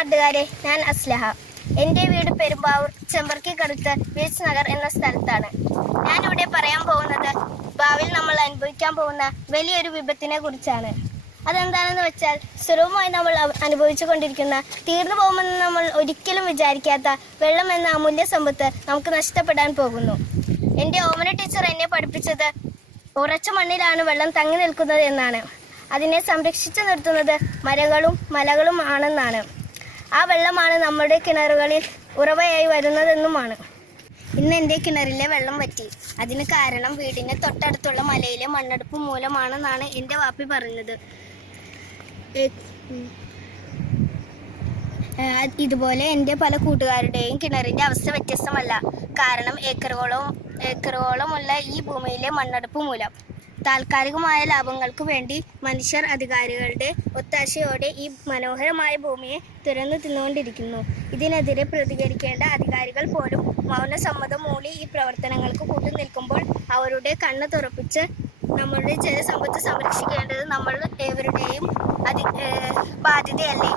നാട്ടുകാരെ, ഞാൻ അസ്ലഹ. എൻ്റെ വീട് പെരുമ്പാവൂർ ചെമ്പർക്കിക്കടുത്ത് ബീച്ച് നഗർ എന്ന സ്ഥലത്താണ്. ഞാനിവിടെ പറയാൻ പോകുന്നത് ഭാവിയിൽ നമ്മൾ അനുഭവിക്കാൻ പോകുന്ന വലിയൊരു വിപത്തിനെ കുറിച്ചാണ്. അതെന്താണെന്ന് വെച്ചാൽ, സുലഭമായി നമ്മൾ അനുഭവിച്ചു കൊണ്ടിരിക്കുന്ന, തീർന്നു പോകുമെന്ന് നമ്മൾ ഒരിക്കലും വിചാരിക്കാത്ത വെള്ളം എന്ന അമൂല്യ സമ്പത്ത് നമുക്ക് നഷ്ടപ്പെടാൻ പോകുന്നു. എൻ്റെ ഓമന ടീച്ചർ എന്നെ പഠിപ്പിച്ചത് ഉറച്ച മണ്ണിലാണ് വെള്ളം തങ്ങി നിൽക്കുന്നത് എന്നാണ്. അതിനെ സംരക്ഷിച്ചു നിർത്തുന്നത് മരങ്ങളും മലകളും ആണെന്നാണ്. ആ വെള്ളമാണ് നമ്മുടെ കിണറുകളിൽ ഉറവയായി വരുന്നതെന്നുമാണ്. ഇന്ന് എൻ്റെ കിണറിലെ വെള്ളം വറ്റി. അതിന് കാരണം വീടിന് തൊട്ടടുത്തുള്ള മലയിലെ മണ്ണെടുപ്പ് മൂലമാണെന്നാണ് എൻ്റെ വാപ്പി പറഞ്ഞത്. ഇതുപോലെ എൻ്റെ പല കൂട്ടുകാരുടെയും കിണറിൻ്റെ അവസ്ഥ വ്യത്യസ്തമല്ല. കാരണം ഏക്കറുകളോളമുള്ള ഈ ഭൂമിയിലെ മണ്ണെടുപ്പ് മൂലം താൽക്കാലികമായ ലാഭങ്ങൾക്ക് വേണ്ടി മനുഷ്യർ അധികാരികളുടെ ഒത്താശയോടെ ഈ മനോഹരമായ ഭൂമിയെ തുറന്നു തിന്നുകൊണ്ടിരിക്കുന്നു. ഇതിനെതിരെ പ്രതികരിക്കേണ്ട അധികാരികൾ പോലും മൗനസമ്മതം മൂളി ഈ പ്രവർത്തനങ്ങൾക്ക് കൂട്ടു നിൽക്കുമ്പോൾ അവരുടെ കണ്ണ് തുറപ്പിച്ച് നമ്മുടെ ജലസമ്പത്ത് സംരക്ഷിക്കേണ്ടത് നമ്മൾ ഏവരുടെയും ബാധ്യതയല്ലേ?